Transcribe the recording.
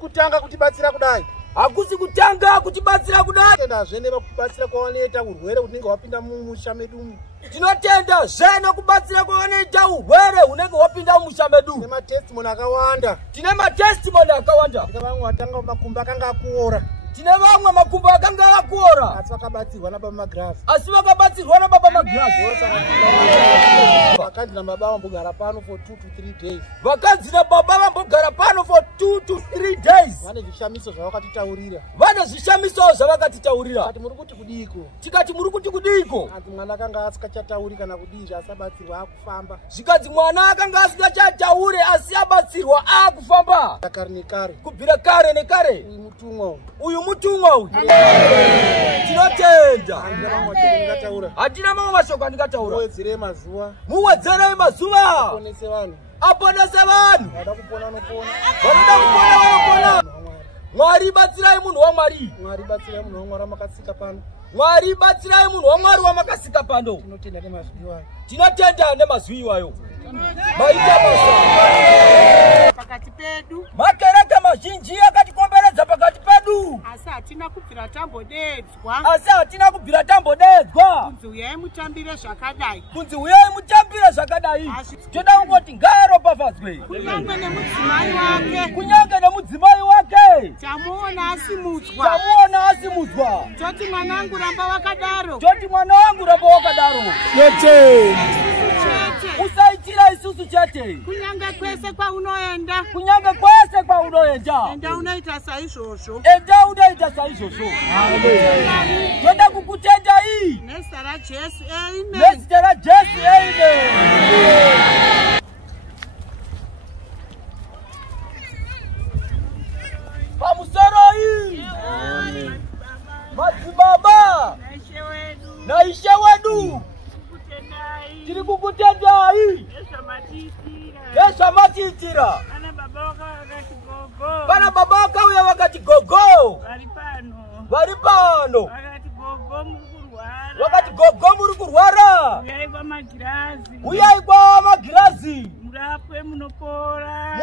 Kutanga kutibatsira kudai. Akusi kutanga kutibatsira kudai. Tenda zvene vakubatsira kwavanoita urwere unenge wapinda mumusha medu. Tinotenda zvene kubatsira kwavanoita urwere unenge wapinda mumusha medu. Tine matestimony akawanda. Tine matestimony akawanda. Tine vamwe vatanga makumbo akanga akuora. Tine vamwe makumbo akanga akuora. Asi vakabatsirwa nababa magirazi. Asi vakabatsirwa nababa magirazi. Vakadzi nababa vambogara pano for 2 to 3 days. Vakadzi nababa vambogara pano for 2 to 3 days. Vane zvishamiso zvavakatitaurira. Vane zvishamiso zvavakatitaurira. Tikati muri kuti kudiko? Tikati muri kuti kudiko? Ati mwana akanga asingachatauri kana kudii asabatsirwa akufamba. Zvikadzi mwana akanga asingachatauri asi abatsirwa akufamba. Kare nekare. Kubvira kare nekare. Uyu mutumwa. Uyu mutumwa uyu. Tinotenda. Hatina mamwe mashoko andingataura. Muwedzere mazuva. Muwedzere mazuva. Aponese vanhu. Aponese vanhu. Vanoda kupona vanopona. Vanoda kupona vanopona. Mwari batsirai munhu waMwari. Mwari batsirai munhu waMwari wamakasika pano. Mwari batsirai munhu waMwari wamakasika pano. Tinotenda nemazwi iwayo. Tinotenda nemazwi iwayo. Maita basa. Pakati pedu. Makereke mazhinji akatikomberedza pakati pedu. Asi hatina kubvira tambodedzwa. Asi hatina kubvira tambodedzwa. Kunzi uyai mutambire zvakadai. Kunzi uyai mutambire zvakadai. Toda kungoti ngaropafadzwe. Kunyange nemudzimai wake. Kunyange nemudzimai wake. Tamuona asimudzwa. Tamuona asimudzwa. Toti mwanangu ramba wakadaro. Toti mwana wangu ramba wakadaro. Chete. Usaitira isusu chete. Kunyange kwese kwaunoenda. Kunyange kwese kwaunoenda. Enda unoita saizvozvo. Enda unoita saizvozvo. Amen. Toda kukutenda hii. Nezita raJesu. Amen. Nezita raJesu. Amen. Pamusoro hii. Madzibaba. Na ishe wedu. Tiri kukutendai. Yesu matitira. Pana baba wakauya wakati gogo. Vari pano. Wakati gogo muri kurwara. Uyai kwa magirazi. Murapwe munopora.